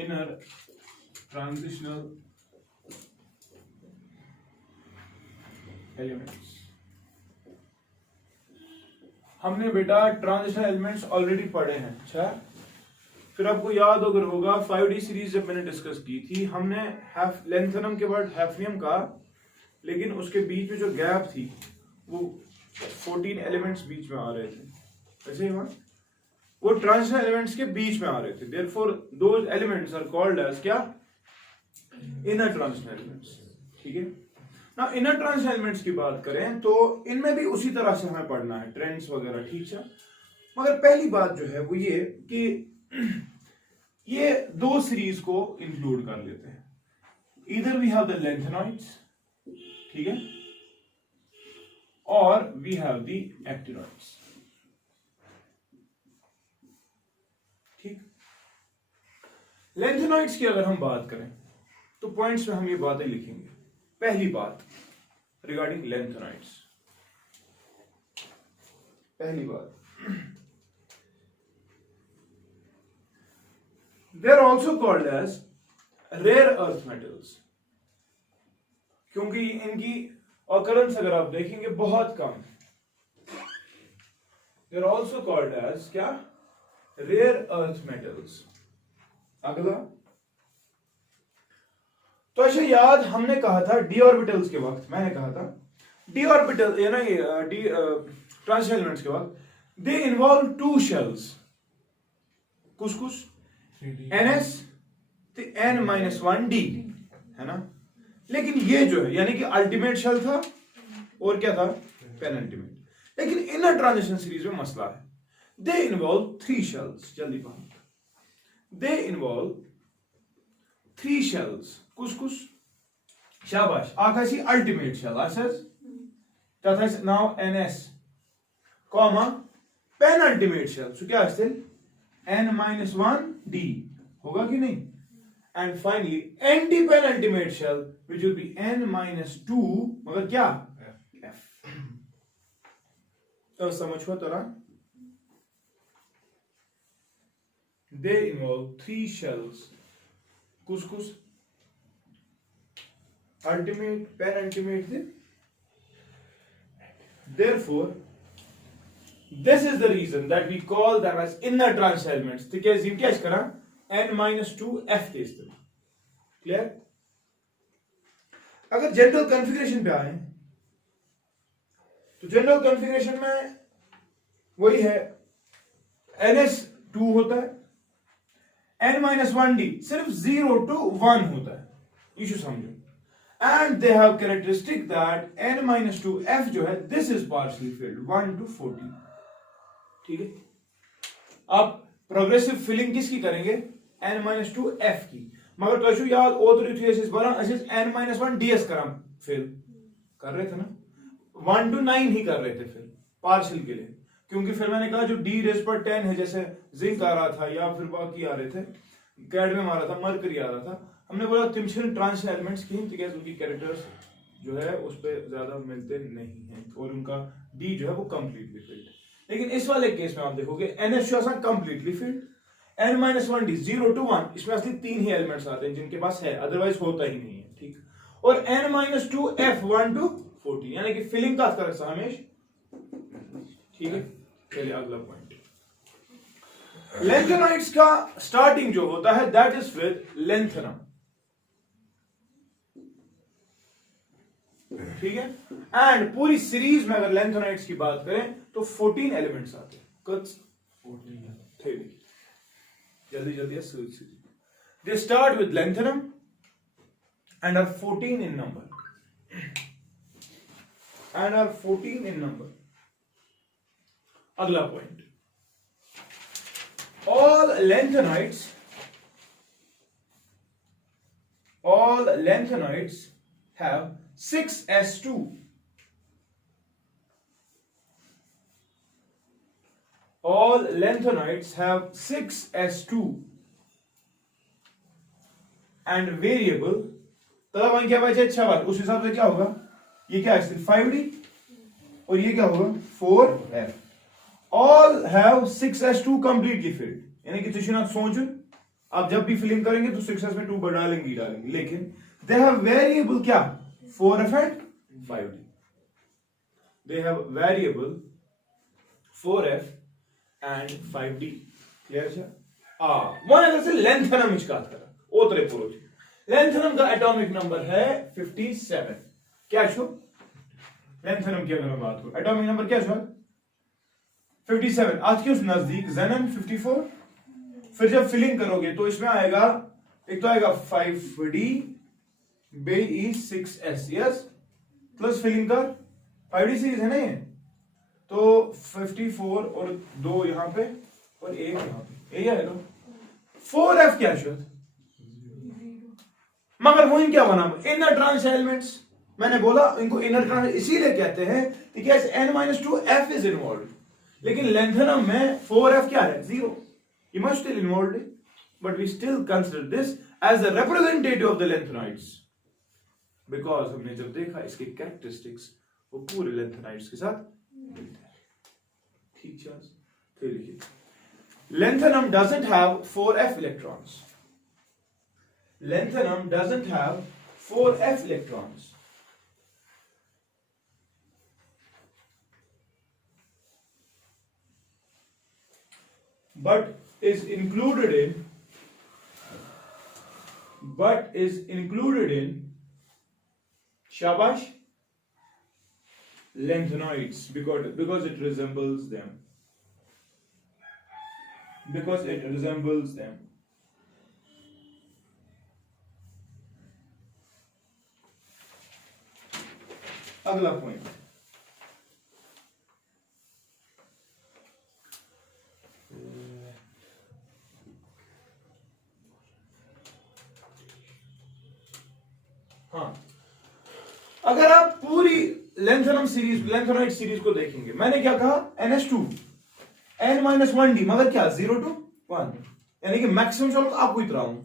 inner transitional elements। हमने बेटा transitional elements already पढ़े हैं। अच्छा, फिर आपको याद अगर होगा 5D सीरीज जब मैंने डिस्कस की थी, हमने लेंथेनम के बाद हैफनियम का, लेकिन उसके बीच में जो गैप थी वो 14 एलिमेंट्स बीच में आ रहे थे। ऐसे ही वो ट्रांजिशनल एलिमेंट्स के बीच में आ रहे थे। Therefore those elements are called as क्या? Inner transitional elements. ठीक है ना। इनर ट्रांजिशनल एलिमेंट्स की बात करें तो इनमें भी उसी तरह से हमें पढ़ना है, ट्रेंड्स वगैरह। ठीक है, मगर पहली बात जो है वो ये कि ये दो सीरीज को इंक्लूड कर लेते हैं। इधर वी हैव द लेंथेनॉइड्स, ठीक है, और वी हैव द एक्टिनॉइड्स। ठीक, लेंथेनॉइड्स की अगर हम बात करें तो पॉइंट्स में हम ये बातें लिखेंगे। पहली बात रिगार्डिंग लेंथेनॉइड्स, पहली बात, they are also called as rare earth metals, क्योंकि इनकी occurrence अगर आप देखेंगे बहुत कम। they are also called as क्या? rare earth metals। अगला तो अच्छा याद, हमने कहा था डी ऑर्बिटल्स के वक्त, मैंने कहा था डी ऑर्बिटल या ना डी ट्रांजिशनल एलिमेंट्स के वक्त दे इन्वॉल्व टू शेल्स, कुछ NS तो N-1D है ना। लेकिन ये जो है यानी कि अल्टीमेट शेल था और क्या था? पेनल्टीमेट। लेकिन इनर ट्रांजिशन सीरीज में मसला है, दे इन्वॉल्व 3 शेल्स। जल्दी पढ़ो, दे इन्वॉल्व 3 शेल्स, कुछ शाबाश। आकाशी अल्टीमेट शेल तथा नाव NS comma pen ultimate shell, so क्या असतील N-1D होगा कि नहीं। And finally anti pen ultimate shell which will be N-2 मगर क्या? F। तो समझ हुआ तोरा? दे इन्वॉल्व 3 शेल्स, कुछ ultimate penultimate थे। Therefore this is the reason that we call them as inner transition elements। तो क्या क्या करा? N-2 F थे इस्तेमाल। क्लियर? अगर जनरल कॉन्फ़िगरेशन पे आए तो जनरल कॉन्फ़िगरेशन में वही है, NS2 होता है, N-1D सिर्फ 0 to 1 होता है। इशू समझो। And they have characteristic that N-2 F जो है this is partially filled 1 to 14। ठीक है, आप प्रोग्रेसिव फिलिंग किसकी करेंगे? N-2 F की। मगर तो याद O3 बना N-1 DS करम फिल कर रहे थे ना, 1 to 9 ही कर रहे थे फिर पार्शियल के लिए। क्योंकि फिर मैंने कहा जो D⁻10 है, जैसे जिंक आ रहा था या फिर बाकी आ रहे थे, कैडमियम आ रहा था, मरकरी आ रहा था, हमने बोला तिमशन ट्रांजिशनल एलिमेंट्स की, उनकी कैरेक्टर्स जो है उस पर ज्यादा मिलते नहीं हैं और उनका डी जो है वो कंप्लीटली फिल्ड। लेकिन इस वाले केस में आप देखोगे NS completely filled, N-1D 0 to 1 इसमें असली 3 ही एलिमेंट्स आते हैं जिनके पास है, अदरवाइज होता ही नहीं है। ठीक, और N-2 F 1 to 14 यानी कि फिलिंग का फर्क हमेश। ठीक है, चलिए अगला पॉइंट, लेंथेनॉइड्स का स्टार्टिंग जो होता है दैट इज विद लेंथेनम। ठीक है, एंड पूरी सीरीज में अगर लेंथेनॉइड्स की बात करें तो 14 एलिमेंट्स आते हैं। कुछ 14 जल्दी they start with lanthanum and are 14 in number. अगला पॉइंट, all lanthanoids have 6s2। all lanthanoids have 6s2 and variable। तब वहां क्या बचे? अच्छा बात, उस हिसाब से क्या होगा? ये क्या है? 5D और ये क्या होगा? 4f। all have 6s2 completely filled, यानी कि तुझे ना सोचो आप जब भी फिलिंग करेंगे तो 6s में 2 डालेंगे ही डालेंगे, लेकिन दे हैव वेरिएबल क्या 4f and 5d, they have variable 4f and 5d। Clear है? वन से लेंथनम इचकात करा ओतरे पुरो लेंथनम का एटॉमिक नंबर है 57। क्या छो लेंथनम की अगर मैं बात करूं एटॉमिक नंबर क्या छो 57। आज के उस नजदीक जेनन 54। फिर जब फिलिंग करोगे तो इसमें आएगा, एक तो आएगा 5d बे 6s, यस, प्लस फिलिंग कर 5d सीरीज है ना ये, तो 54 और 2 यहां पे और 1 यहां पे, यही आएगा। 4f क्या शुद्ध, मगर वो क्या बना इनर ट्रांस एलिमेंट्स। मैंने बोला इनको इनर ट्रांस इसीलिए कहते हैं because n-2f is involved, लेकिन लेंथनम में 4f क्या है 0, you must still involved, but we still consider this as the representative of the lanthanides because हमने जब देखा इसके कैरेक्टरिस्टिक्स वो पूरे लेंथनाइड्स के साथ मिलते हैं। ठीक है, फिर लिखिए lanthanum doesn't have 4f electrons, lanthanum doesn't have 4f electrons, but is included in shabash lanthanoids because it resembles them, because it resembles them। अगला पॉइंट, हाँ, अगर आप पूरी लेंथनम सीरीज लेंथेनॉइड सीरीज को देखेंगे, मैंने क्या कहा NH2 n-1d, मगर क्या 0 to 1, यानी कि मैक्सिमम चलो आपको इतना हूं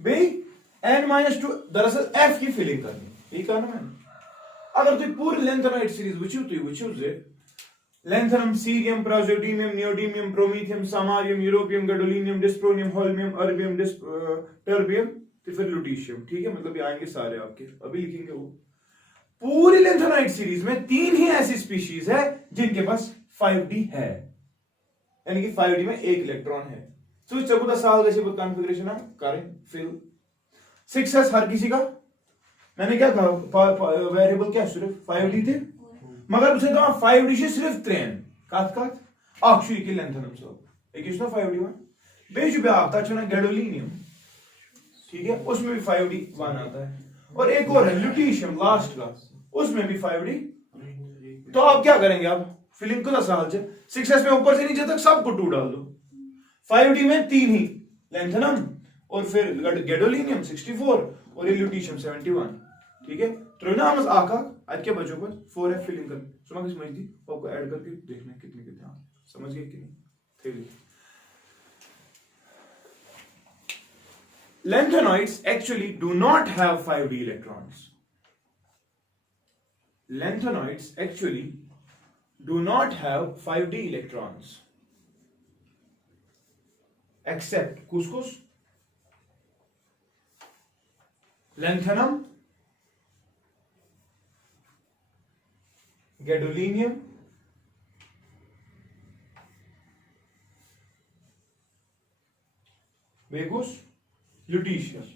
भाई n-2 दरअसल f की फिलिंग करनी, यही कहा ना मैंने। अगर तुम पूरी लेंथेनॉइड सीरीज वुचू जे lanthanum, cerium, praseodymium, neodymium, promethium, samarium, europium, gadolinium, dysprosium, holmium, erbium, terbium, तो फिर लुटीशियम। ठीक है, मतलब ये आएंगे सारे आपके, अभी लिखेंगे वो। पूरी लेंथेनॉइड सीरीज में 3 ही ऐसी स्पीशीज है जिनके पास 5d है, यानी कि 5d में 1 इलेक्ट्रॉन है। तो चबुदा साल जैसे कॉन्फ़िगरेशन है करें फिल 6s हर किसी का, मैंने क्या कहा वेरिएबल क्या सिर्फ 5d थे, मगर उसे तो 5d से सिर्फ 3 कात अक्शु की लेंथनम सो एक इसमें 5d 1 बेच ब्याह था चुना गैडोलिनियम, ठीक है, उसमें भी 5d 1 आता है, और एक और है ल्यूटीशियम लास्ट का, उसमें भी 5d। तो आप क्या करेंगे, आप फिलिंग को 6s में ऊपर से नीचे तक सबको 2 डाल दो। 5d में 3 ही लेंथनम और फिर गैडोलिनियम 64 और ये ल्यूटीशियम 71। ठीक है, तो ना हम आका आज के बच्चों को 4f फिलिंग कर समझ दी, आपको ऐड करके देखना है कितने कितने आ समझ गए कि नहीं। Lanthanoids actually do not have 5d electrons. Lanthanoids actually do not have 5d electrons except couscous, lanthanum, gadolinium, Vegus, lutetium,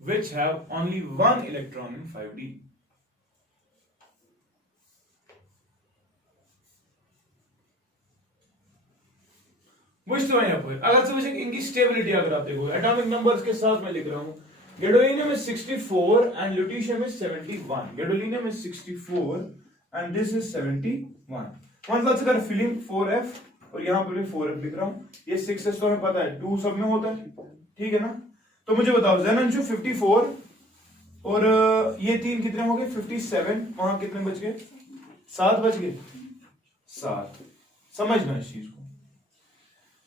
which have only 1 electron in 5d. अगर समझे इनकी स्टेबिलिटी अगर आप देखो एटॉमिक नंबर्स के साथ मैं लिख रहा हूं, gadolinium is 64 and lutetium is 71. Gadolinium is 64 and this is 71. मतलब से अगर फिलिंग 4f और यहां पर भी 4f लिख रहा हूं, ये 6s तो हमें पता है 2 सब में होता है, ठीक है ना। तो मुझे बताओ ज़ेनन 54 और ये 3 कितने हो गए 57, वहां कितने बच गए 7 बच गए 7। समझना इस चीज को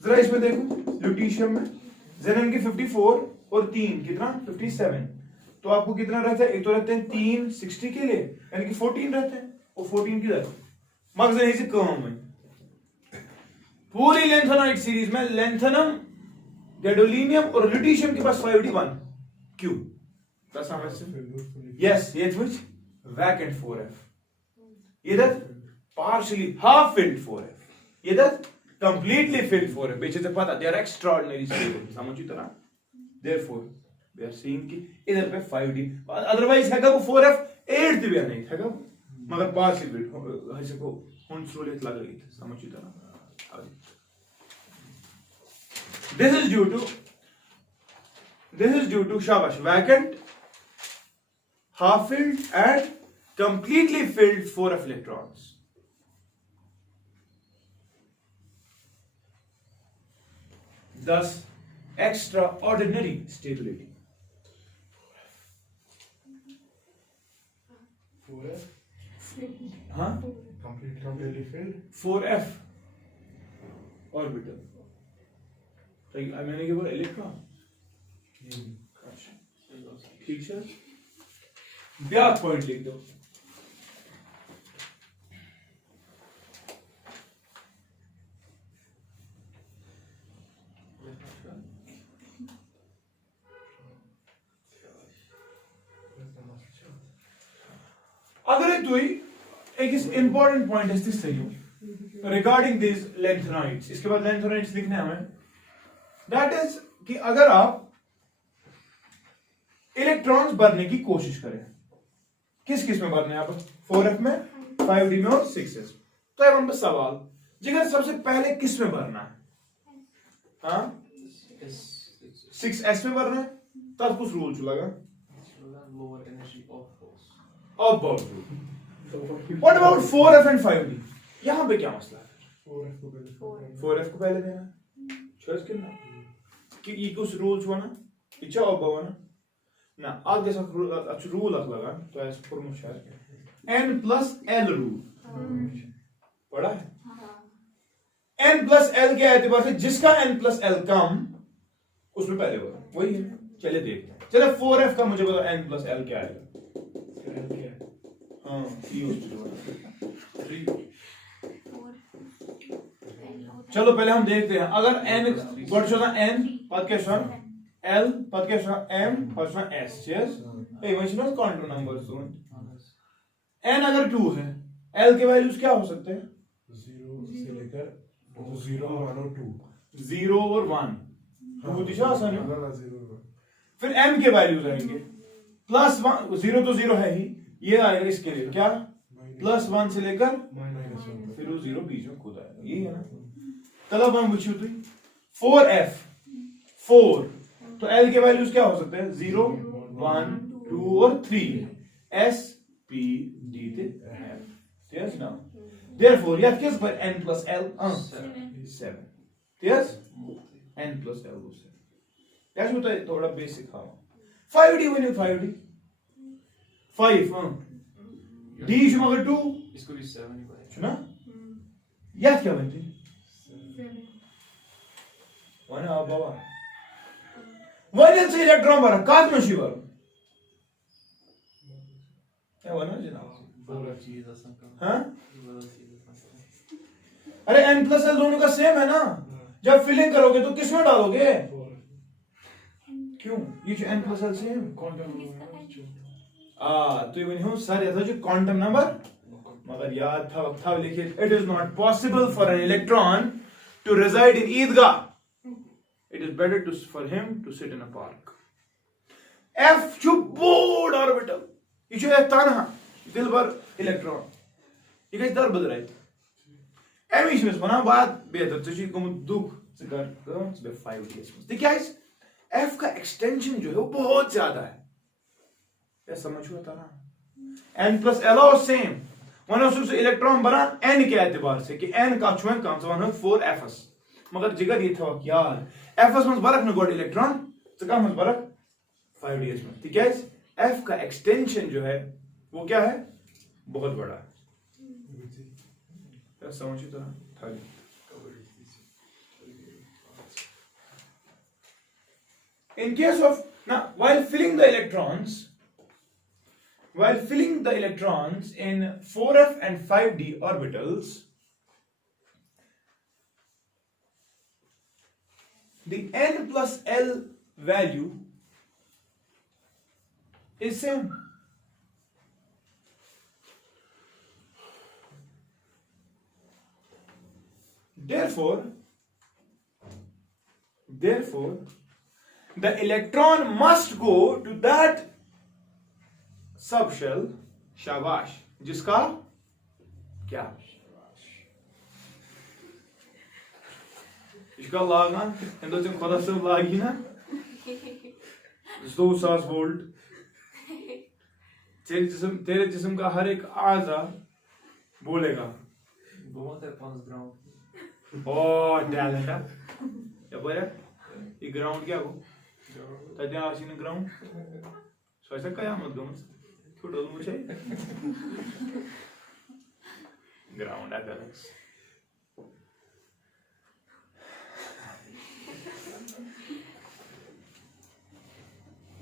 जरा, इसमें देखो ल्यूटीशियम में ज़ेनन के 54 और 3 कितना 57, तो आपको कितना रहता है, एक तो रहते हैं 3 60 के लिए यानी कि 14 रहते हैं, और 14 किधर मगज से कम है पूरी लेंथेनॉइड सीरीज में लेंथेनम, गैडोलिनियम और लुटीशियम के पास 5d1 क्यों? Yes, yet which vacant 4f. Either partially half filled 4f. Either completely filled 4f. Which is a pata. They are extraordinary stable. समझी तरह. Therefore, we are seeing कि इधर पे 5d. Otherwise है वो 4f 8 भी नहीं है मगर partially filled. ऐसे को हुंसरोलियत लग रही थी. समझी तरह. This is due to shabash vacant, half filled and completely filled 4f electrons. Thus, extraordinary stability. 4f? Huh? Completely filled? 4f orbital. मैंने क्या बोला इलेक्ट्रॉन ठीक है ब्याक पॉइंट लिख दो अगर तु एक इंपॉर्टेंट पॉइंट है इस सही रिगार्डिंग दिस लेंथेनॉइड्स इसके बाद लेंथेनॉइड्स लिखने हमें दैट इज कि अगर आप इलेक्ट्रॉन्स भरने की कोशिश करें किस किस में भरने आप 4f में 5d में और 6s तो अब हम बस सवाल जिगर सबसे पहले किस में भरना है हाँ 6s में भरना है तब कुछ रूल लगा What about 4f and 5d यहां पे क्या मसला है 4f को पहले देना चॉइस करना कि इक्वल्स रूल्स हुआ ना इच्छा अब हुआ ना आगे सब अच्छा रूल लगा तो ऐसे फॉर्मूला शायद n plus l रूल पढ़ा है n plus l के एतबार से जिसका n plus l कम उसमें पहले होगा वही है चलिए देखते हैं चलो 4f का मुझे बताओ n plus l क्या आएगा हाँ चलो पहले हम देखते हैं अगर n गोट n पद के साथ l पद के साथ m पद के साथ s yes पे वही क्वांटम नंबर्स n अगर 2 है l के वैल्यूज क्या हो सकते हैं 0 से लेकर 0 1 और 2 0 और 1 2 दिशा आसान है 0 फिर m के वैल्यूज आएंगे प्लस 1 0 तो 0 है ही ये आएगा इसके लिए क्या प्लस 1 से लेकर फिर वो 0 बीच में खुद आएगा यही है ना तलब हम पूछिए तो 4f 4 तो l के वैल्यूज क्या हो सकते हैं 0 1 2 और 3 s p d थे f yes now therefore यह किस पर n plus l 7 yes n plus l was 7 कैसे होता है थोड़ा बेसिक हाँ 5d बने 5d 5 हाँ d मगर 2 इसको भी 7 ही पड़ेगा सुना यह क्या बनती वन अब बाबा वन से इलेक्ट्रॉन भरा काट में शिवर क्या बना जनाब हाँ अरे n plus l दोनों का सेम है ना जब फिलिंग करोगे तो किस में डालोगे क्यों ये जो n plus l सेम तो ये बनी सर ये था जो क्वांटम नंबर मगर याद था लिखिए it is not possible for an electron to reside in ईदगाह it is better for him to sit in a park f जो बोर्ड ऑर्बिटल ये जो है ताना दिल भर इलेक्ट्रॉन ये कैसे दर बदल रहे एम इसमें बना बात बेहतर तो चीज को दुख से कर 5 ds में देखिए गाइस f का एक्सटेंशन जो है वो बहुत ज्यादा है क्या समझ हुआ था ना n plus l और सेम वन से इलेक्ट्रॉन बना n के एतबार से कि n का छुएं कम से कम 4fs मगर जिगर ये था कि यार fs में बरक न गोड इलेक्ट्रॉन तो कम में बरक 5ds में ठीक है f का एक्सटेंशन जो है वो क्या है बहुत बड़ा है क्या समझिए तो था in case of now while filling the electrons in 4f and 5d orbitals the n plus L value is same. Therefore, the electron must go to that subshell, शाबाश, जिसका क्या इसका लागना इंदो तुम खुदा से लागी ना 2,000 वोल्ट तेरे जिस्म का हर एक आजा बोलेगा ओ टैलेंट या बोले ये ग्राउंड क्या हो तद्या आशीन ग्राउंड सोचा कयामत गमस थोड़ा मुझे ग्राउंड आता है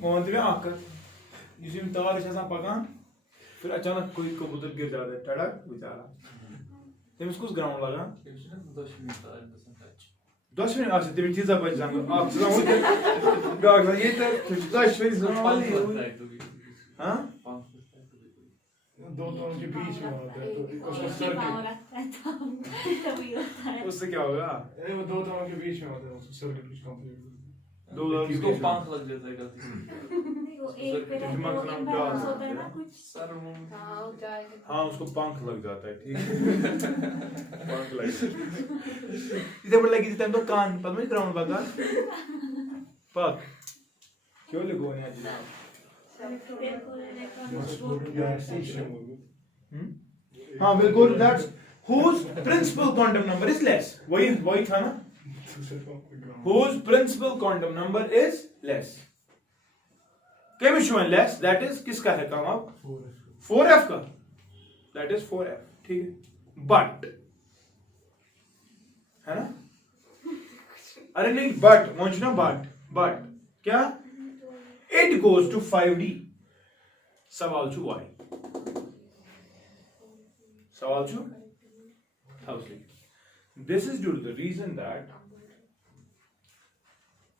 मोहन में आकर जिसमें तार ऐसा पकान फिर अचानक कोई कबूतर गिर जाता है टड़क बेचारा तेम इसको ग्राउंड लगा 10 मिनट आज तेम चीज़ बच जाएंगे आप चलाओ गाग ये तो 10 मिनट हाँ दो दोनों के बीच में होता है तो उससे क्या होगा वो दो दोनों के बीच में होता है उसको सर्किट कुछ कंप्लीट दो दोनों इसको पंख लग जाता है गलती हाँ उसको पंख लग जाता है ठीक पंख लग इधर बड़ा लगी तो कान पर मैं ग्राउंड बता पक क्यों लगो नहीं जनाब हाँ बिल्कुल that's whose principal quantum number is less वही था ना whose principal quantum number is less chemistry less that is किसका है काम आप 4f का that is 4f ठीक है but है ना अरे नहीं but मोचना but क्या it goes to 5d सवाल छू y सवाल छू this is due to the reason that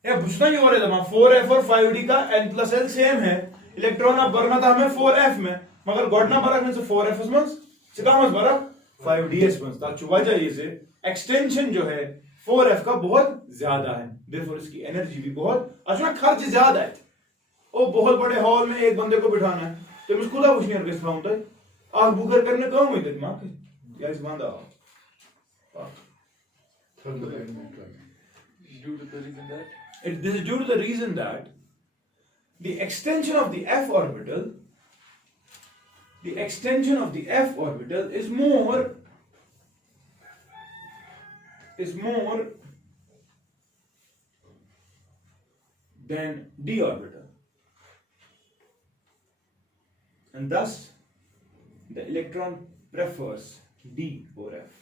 ये बुझना ही हो रहा था 4f और 5d का n plus l सेम है इलेक्ट्रॉन अब भरना था हमें 4f में मगर घटना बरक में से 4f में सिका मस बरक 5ds में ताकि वजह ये से एक्सटेंशन जो है 4f का बहुत ज्यादा है देयरफॉर इसकी एनर्जी भी बहुत अच्छा खर्च ज्यादा है ओ बहुत बड़े हॉल में एक बंदे को बिठाना है तो उसको ला कुछ नहीं कर सकता हूं तो आग बुकर करने कम हुई थे दिमाग या इस बंदा this is due to the reason that the extension of the f orbital is more than d orbital, and thus the electron prefers d over f.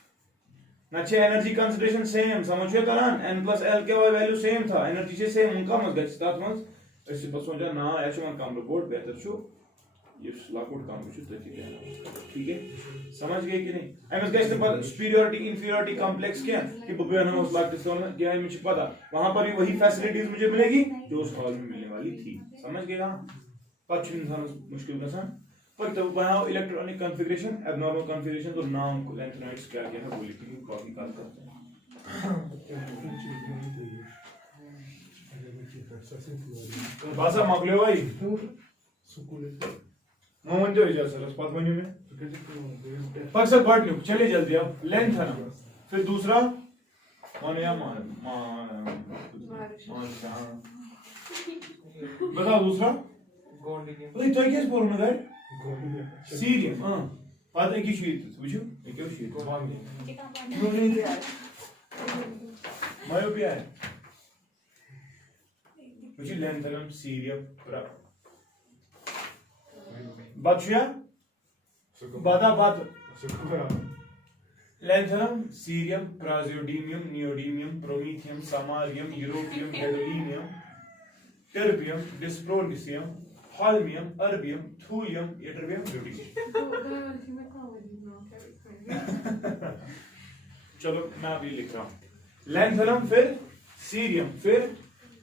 अच्छे एनर्जी कंसंट्रेशन सेम समझिए करान n plus l के value same था energy से same उनका मत गछ तात मत ऐसे बस सोचा ना ऐसे मन काम रिपोर्ट बेहतर छु ये लाकुड काम छु ठीक है समझ गए कि नहीं एमएस गैस पर सुपीरियरिटी इंफीरियरिटी कॉम्प्लेक्स क्या कि बबे ना उस बात डिस्कस में क्या है मुझे पता वहां पर भी वही फैसिलिटीज मुझे मिलेगी जो उस हॉल में मिलने वाली थी समझ गए हां पक्ष इंसान मुश्किल ना पर तब बनाओ इलेक्ट्रॉनिक कॉन्फ़िगरेशन एबनॉर्मल कॉन्फ़िगरेशन तो नाम को लेंथेनॉइड्स क्या क्या है वो लिखी कॉपी निकाल करते हैं भाषा मांग लो भाई मोहन जो इजाज़त है पास बनी में पर सब बांट लो चलिए जल्दी अब लेंथ है ना फिर दूसरा मान या मान बताओ दूसरा भाई तो क्या बोल रहा है सीरियम हां बात है कि शीट बुझो ये क्या शीट क्यों नहीं दिया मायोपिया है मुझे लेंथलम सीरियम प्रा बच्चा बादा बात lanthanum cerium praseodymium neodymium promethium samarium europium gadolinium terbium dysprosium holmium erbium thulium ytterbium ड्यूटिशियम चलो मैं अभी लिख रहा हूं लेंथलम फिर सीरियम, फिर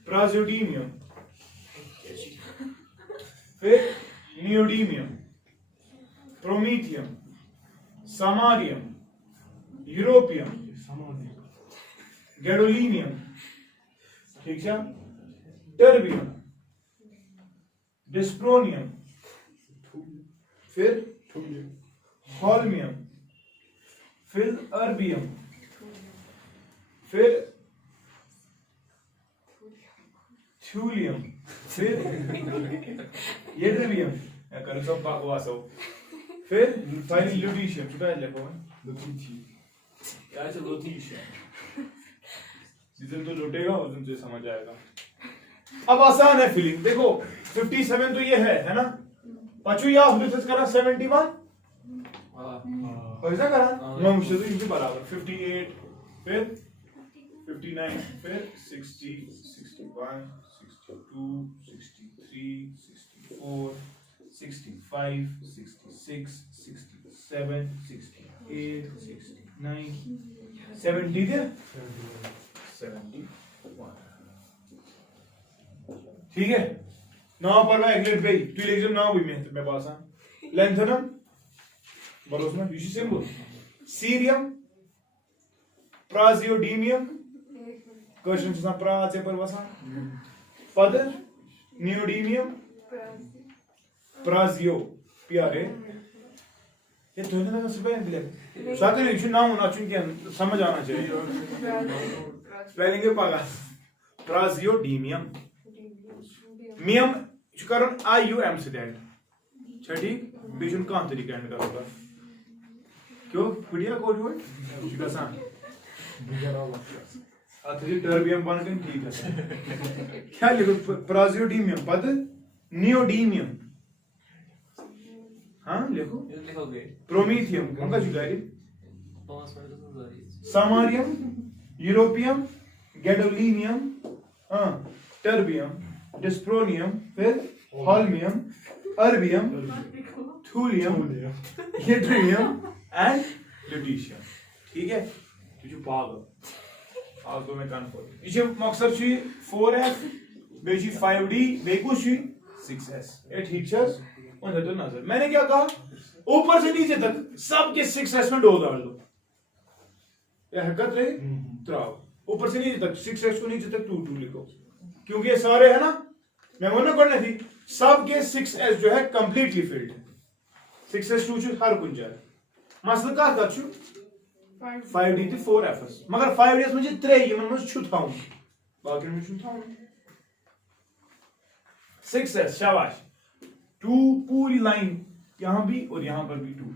प्राजियोडीमियम, फिर neodymium, promethium, samarium, europium, gadolinium, ठीक है, टर्बियम, डिस्प्रोनियम, फिर हॉल्मियम, फिर अर्बियम, फिर थ्यूलियम, फिर येड्रियम, या कर सब बकवास हो, फिर फाइनली ल्यूटीशियम, छुटा है लिखो क्या चल ल्यूटीशियम, जिस दिन तो लुटेगा उस दिन तुझे समझ आएगा। अब आसान है फिलिंग, देखो 57 तो ये है ना, पांचवी या फिर करा 71 ऐसा करा मैं मुझसे तो इनके बराबर 58, फिर 59, फिर 60, 61, 62, 63, 64, 65, 66, 67, 68, 69, 70 थे 71, ठीक है। नाउ पर मैं एग्लेट भाई तू लिख नाउ भी मैं पास हां लेंथनम बोलो उसमें यूशी सिंबल सीरियम प्राजियोडीमियम क्वेश्चन से प्राज पर वसा पदर नियोडीमियम प्राजियो प्यारे ये तो नहीं लगा सुबह बिले साकले यूशी नाउ ना चुन के समझ आना चाहिए स्पेलिंग है पागा प्राजियोडीमियम मियम कारण आई यू एम से एंड ठीक बीच में कहां तरीका एंड करोगा क्यों बढ़िया कोड वर्ड शिकासान अथली टर्बियम बन गई ठीक है क्या लिखो प्राजियोडीमियम पद नियोडीमियम हाँ लिखो लिखोगे प्रोमीथियम उनका जुगारी 5 मिनट तो जारी समारियम यूरोपियम गैडोलिनियम हाँ टर्बियम डिस्प्रोनियम फिर हॉल्मियम अर्बियम थूलियम येड्रियम एंड ल्यूटीशियम ठीक है जो पाग आगो में कन्फर्म ये मकसद छी 4f बेची 5d बेकु छी 6s ये ठीक है उन तो नजर मैंने क्या कहा ऊपर से नीचे तक सबके 6s में डो डाल दो ये हरकत रही त्राव ऊपर से नीचे तक 6s को नीचे तक 2 2 लिखो क्योंकि ये सारे है ना मैं वो ना करना थी सबके 6s जो है कंप्लीटली फिल्ड है 6s 2 हर कुछ जाए मसला का था छु 5d थे 4fs मगर 5ds मुझे 3 ये मन मुझे छु थाऊं बाकी में छु थाऊं 6s शाबाश 2 पूरी लाइन यहां भी और यहां पर भी 2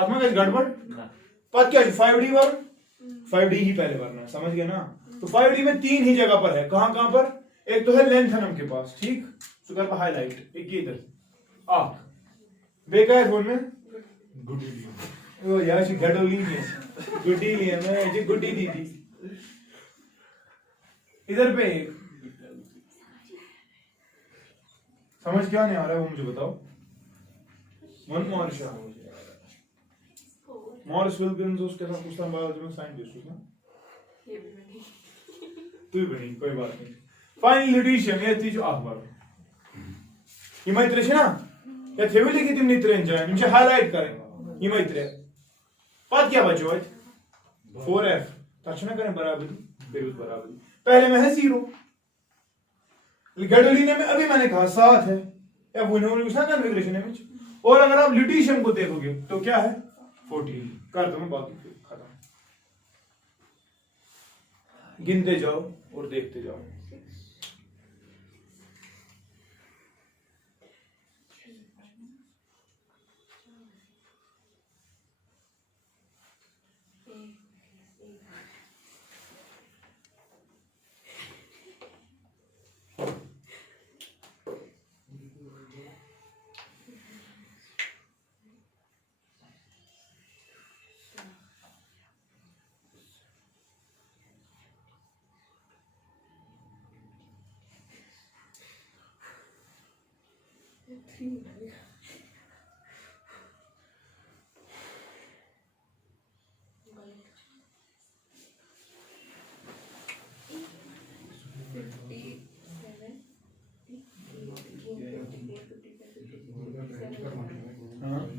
आत्मा का गड़बड़ पता क्या 5d वर 5d ही पहले भरना समझ गया ना तो 5d में 3 ही जगह पर है कहां पर एक तो है लेंथनम के पास ठीक सो कर हाईलाइट एक ये इधर आंख बेकार फोन में गुडी ओ यार जी गैडोलिनियम गुडीलियम है जी गुडी दीदी इधर पे समझ क्या नहीं आ रहा है वो मुझे बताओ वन मॉरिस मॉरिस विल्किंस उसके साथ पूछता बायोलॉजी में साइंटिस्ट ना ये भी बनी तू भी बनी कोई बात नहीं फाइनल ल्यूटीशियम ये थी जो अखबार ये मैत्रे ना या थे भी लिखी तुम नित्रे जाए मुझे हाईलाइट करें ये मैत्रे पद क्या बचो आज 4f तचना करें बराबरी बिल्कुल बराबरी पहले में है 0 गैडोलिनियम में अभी मैंने कहा 7 है या वो इन्होंने उसका कन्फिगरेशन है और अगर आप ल्यूटीशियम को देखोगे तो क्या है 14 कर दो मैं बाकी खत्म गिनते जाओ और देखते जाओ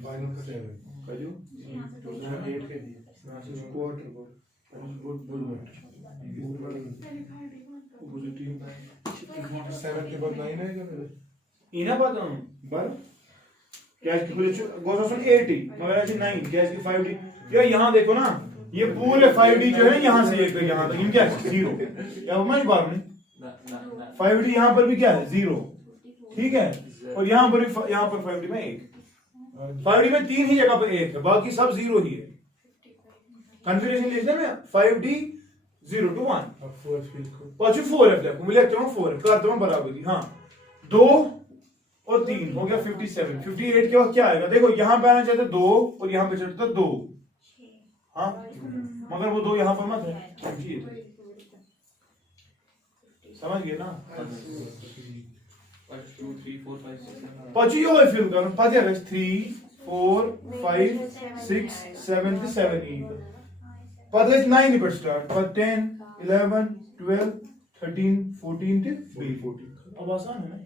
फाइनल का 7 कजू उसने 8 के दिए क्वार्टर को गुड गुड गुड 7 के बाद 9 है क्या मेरे इना पता बर कैश की पुलिस गोस ऑन 80 मगर ऐसे 9 कैश की 5D यार यहाँ देखो ना ये पूरे 5D जो है यहाँ से लेकर यहाँ तक इनका 0 या वो मैं बात नहीं 5D यहाँ पर भी क्या है 0 ठीक है और यहाँ पर भी यहाँ पर 5D में 1 5D में 3 ही जगह पर 1 है बाकी सब 0 ही है कॉन्फ़िगरेशन लिखते हैं 5D 0 to 1 अब 4 फिल को पांच 4 है देखो मैं लिखता हूँ 4 करता हूँ बराबरी हाँ 2 और 3 हो गया 57 58 के बाद क्या आएगा देखो यहाँ पे आना चाहते 2 और यहाँ पे चलता 2 हाँ मगर वो 2 यहाँ पर मत है समझ गए ना 1 2 3 4 5 6 पांच यो है फिल करो पांच है 3 4 5 6 7 to 7 8 पांच है 9 पर स्टार्ट पांच 10 11 12 13 14 to 14 अब आसान है ना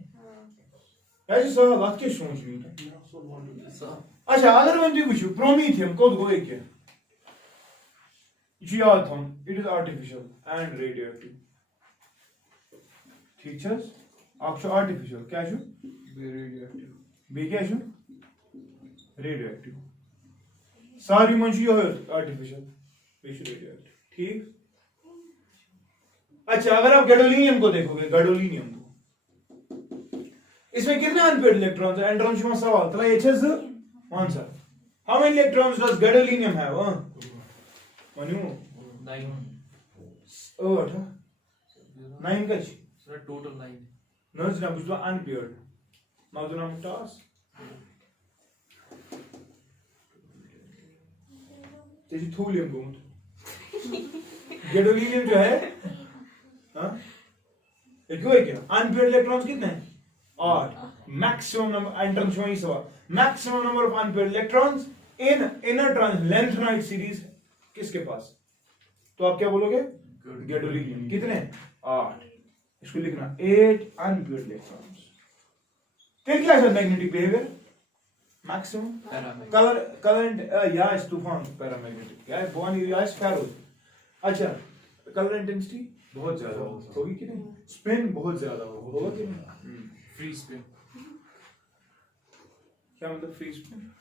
ऐसे सवाल आप क्या सोच रही हो अच्छा अगर मैं तुम वुचो प्रोमीथियम कोद गो एक है ये याद थम it is artificial and radioactive ठीक है आप छो आर्टिफिशियल क्या छो रेडियोएक्टिव बे क्या छो रेडियोएक्टिव सारी मन छो यो आर्टिफिशियल बे छो रेडियोएक्टिव ठीक अच्छा अगर आप गैडोलिनियम को देखोगे गैडोलिनियम को इसमें कितने अनपेड इलेक्ट्रॉन्स हैं एंड्रॉन शुमा सवाल तला ये छे answer how many electrons does gadolinium have Manu 9 8 9 कच सर टोटल 9 नर्स ना बुझलो अनपेड मगदो नाम टास तेजी थूलियम गोमत गैडोलिनियम जो है हां ये क्यों है क्या अनपेड इलेक्ट्रॉन्स कितने हैं 8 मैक्सिमम नंबर एंट्रॉन शुमा ही सवाल maximum number of unpaired electrons in inner trans lanthanide series किसके पास तो आप क्या बोलोगे गैडोलिनियम कितने 8 इसको लिखना 8 अनपेड इलेक्ट्रॉन्स फिर क्या है magnetic behaviour maximum paramagnetic current या इस तूफान पैरामैग्नेटिक या बोन या इस फेरो अच्छा कलर इंटेंसिटी बहुत ज्यादा होगी कि नहीं स्पिन बहुत ज्यादा होगा कि नहीं फ्री स्पिन क्या मतलब फ्री स्पिन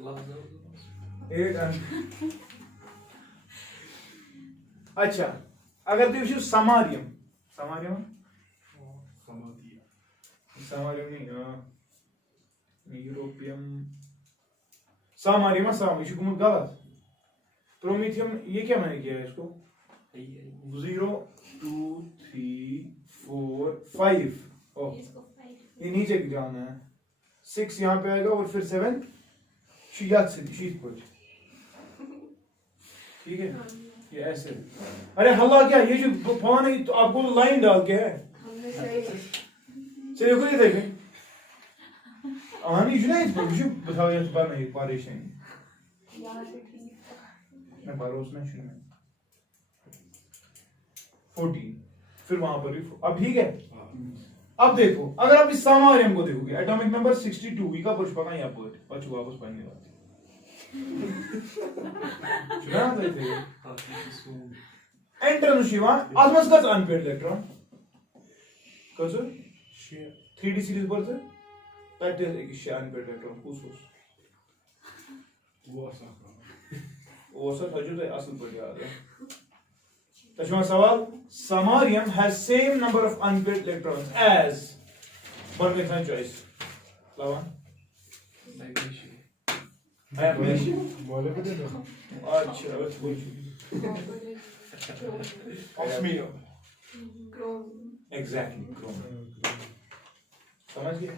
लास्ट 8 and अच्छा अगर तुम वुचो समारियम समारियम समारियम नहीं यूरोपियम समारियम साम ये गुमुत गलत प्रोमीथियम ये क्या मैंने किया है इसको 0 2 3 4 5 ओह ये नीचे की जाना है 6 यहाँ पे आएगा और फिर 7 याद से शीत पर ठीक है ये ऐसे अरे हल्ला क्या ये जो फोन है तो आपको तो लाइन डाल के है चलिए खुद ही देखें आनी जुनाइद पर जो बताओ ये बात नहीं परेशानी मैं भरोसा नहीं शुरू 14 फिर वहां पर भी अब ठीक है अब देखो अगर आप इस सामारियम को देखोगे एटॉमिक नंबर 62 का पुरुष पता ही आपको पाछू वापस पाएंगे बात चुना देते एंटर शिवा आसपास का अनपेड इलेक्ट्रॉन कसो 3D सीरीज बरते दैट इज एक अनपेड इलेक्ट्रॉन कुछ वो सब हजू तो असल पर याद है तशमा सवाल samarium has same number of unpaired electrons as Bernoulli choice Lavan magnesium बोले पे दे दो अच्छा let's go osmium exactly chrome समझ गए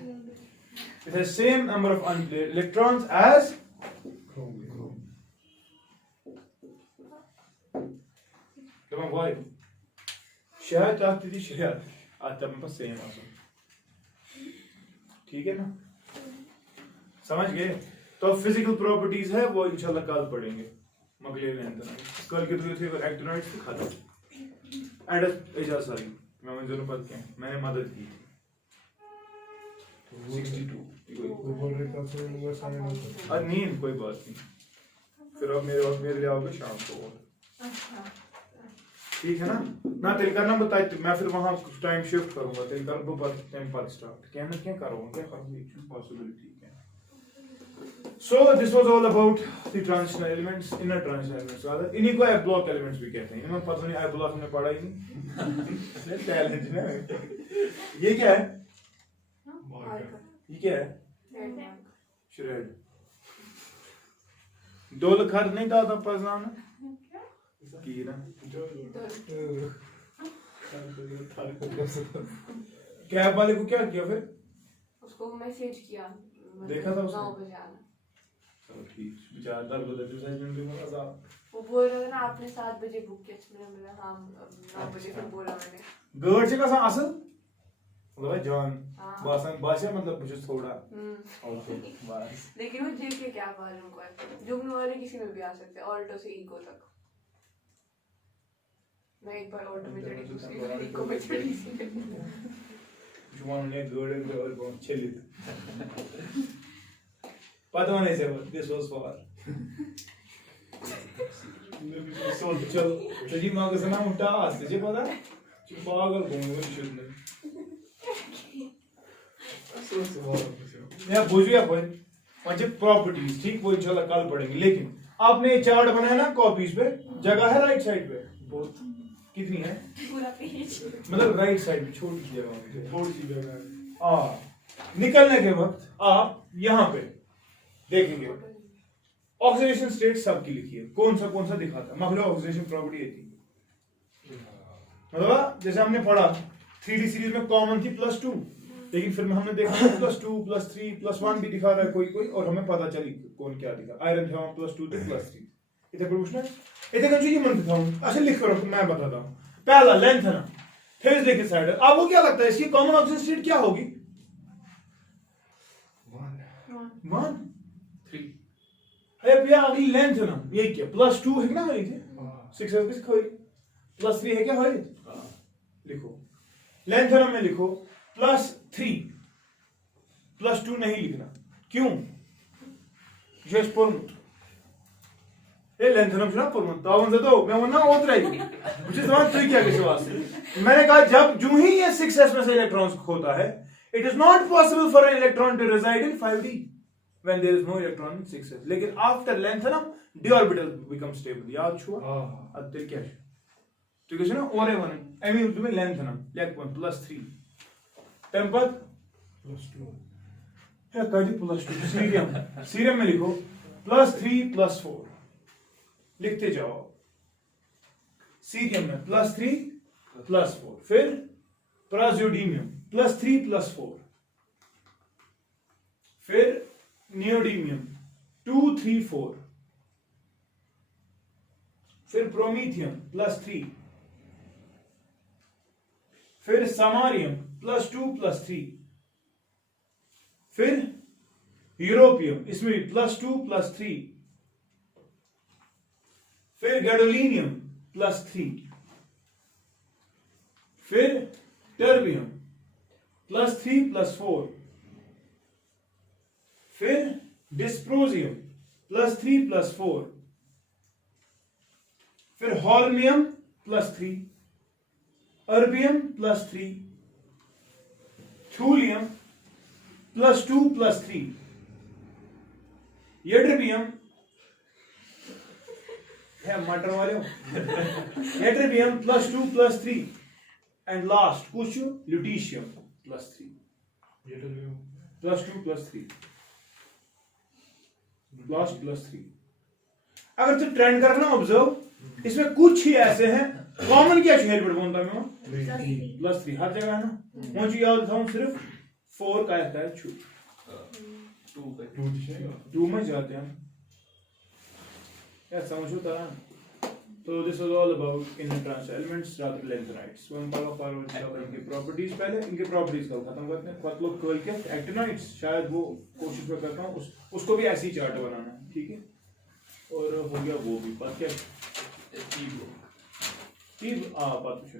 it has same number of unpaired electrons as तमाम भाई शहद आती थी शहद आता मेरे पास सेम आंसर ठीक है ना समझ गए तो फिजिकल प्रॉपर्टीज है वो इंशाल्लाह कल पढ़ेंगे मगले कल के तो थे एक्टिनॉइड्स खत्म एंड एजाज सारी मैं मुझे पता क्या मैंने मदद की 62 वो बोल रहे कल से उनका साइन होता और नींद कोई बात नहीं फिर अब मेरे लिए आओगे शाम को ठीक है ना तेल करना बताए मैं फिर वहां टाइम शिफ्ट करूंगा तेल कर वो टाइम पर स्टार्ट क्या मैं क्या करूंगा क्या करूंगा possibility So this was all about the transitional elements, inner transitional elements rather. इन्हीं को I block elements भी कहते हैं। इन्हें पता नहीं I block हमने पढ़ा ही नहीं। टैलेंट ना। ये क्या है? ये क्या है? श्रेड। दो लखर नहीं था तब पढ़ना ना? की ना? कैब वाले को क्या किया फिर? उसको मैसेज किया। देखा था उसने? 9 बजे आना। चलो ठीक बेचारा दर्द होता है दूसरे दिन भी मजा वो बोल रहा था ना आपने 7 बजे बुक किया मैंने हाँ 9 बजे फिर बोला मैंने गर्ड से कैसा असल मतलब है जान बासन बासे मतलब कुछ थोड़ा ओके बस लेकिन वो जेके क्या मालूम को है जुगनू वाले किसी में भी आ सकते हैं ऑल्टो से इको तक मैं एक बार ऑल्टो में चढ़ी दूसरी बार इको में चढ़ी जुमान ने गर्ड और बहुत चलित पता नहीं से दिस वाज फॉर सो चल जी मां का नाम उठा आस्ते जे पता पागल घूम गए शुद्ध में या बुझिया कोई म्हणजे प्रॉपर्टीज ठीक वो इंशाल्लाह कल पढ़ेंगे लेकिन आपने चार्ट बनाया ना कॉपीज पे जगह है राइट साइड पे बहुत कितनी है पूरा पेज मतलब राइट साइड पे छोटी सी जगह होगी थोड़ी सी जगह है निकलने के वक्त आप यहाँ पे देखेंगे ऑक्सीडेशन स्टेट सबकी लिखी है कौन सा दिखाता है मतलब ऑक्सीडेशन प्रॉपर्टी थी मतलब जैसे हमने पढ़ा 3D सीरीज में कॉमन थी +2 लेकिन फिर में हमने देखा +2 +3 +1 भी दिखा रहा है कोई और हमें पता चली कौन क्या दिखा आयरन था +2 थे +3 इधर कोई पूछना इधर कंजू ये मन दिखाऊं अच्छा लिख करो मैं बताता हूं पहला लेंथ है ना फेज लेके साइड आपको क्या लगता है इसकी कॉमन ऑक्सीजन स्टेट क्या होगी 1 3 है भैया अगली लेंथ है ना ये क्या +2 है ना है थे 6 है किस खोई +3 है क्या है लिखो लेंथ है ना में लिखो +3 +2 नहीं लिखना क्यों जस्ट पर ये लेंथ है ना पर तावन से तो मैं वरना ओत रही मुझे समझ तो क्या किसी वास्ते मैंने कहा जब जो ही ये 6s में से इलेक्ट्रॉन्स खोता है it is not possible for an electron to reside in 5d when there is no electron in 6s लेकिन after lengthenum d orbital becomes stable याद छुआ अब तो क्या है ठीक है ना और वन एमी उर्दू में lengthenum लेक वन +3 टेम्पर +2 है कदी +2 सीरियम में लिखो +3 +4 लिखते जाओ सीरियम में +3 +4 फिर प्राज़ोडीनियम +3 +4 फिर नियोडीमियम 2 3 4 फिर प्रोमीथियम +3 फिर समारियम +2 +3 फिर यूरोपियम इसमें भी +2 +3 फिर गैडोलिनियम +3 फिर टर्बियम +3 +4 फिर डिस्प्रोजियम +3 +4 फिर हॉर्मियम +3 अर्बियम +3 थूलियम +2 +3 यट्रिबियम है मटर वाले यट्रिबियम +2 +3 एंड लास्ट कुछ ल्यूटीशियम +3 +2 +3 +3 अगर तो ट्रेंड करना ऑब्जर्व इसमें कुछ ही ऐसे हैं कॉमन क्या है पर बोलता मैं +3 हर जगह है ना मुझे याद था सिर्फ 4 का आता है छू 2 में जाते हैं यार समझो तरह तो this was all about inner trans elements rather lanthanides तो हम बाबा फॉरवर्ड इंशाल्लाह इनकी प्रॉपर्टीज पहले इनके प्रॉपर्टीज को खत्म करते हैं मतलब कल के एक्टिनाइट्स शायद वो कोशिश मैं करता हूं उसको भी ऐसी चार्ट बनाना है ठीक है और हो गया वो भी बात क्या T block तीन बात पूछो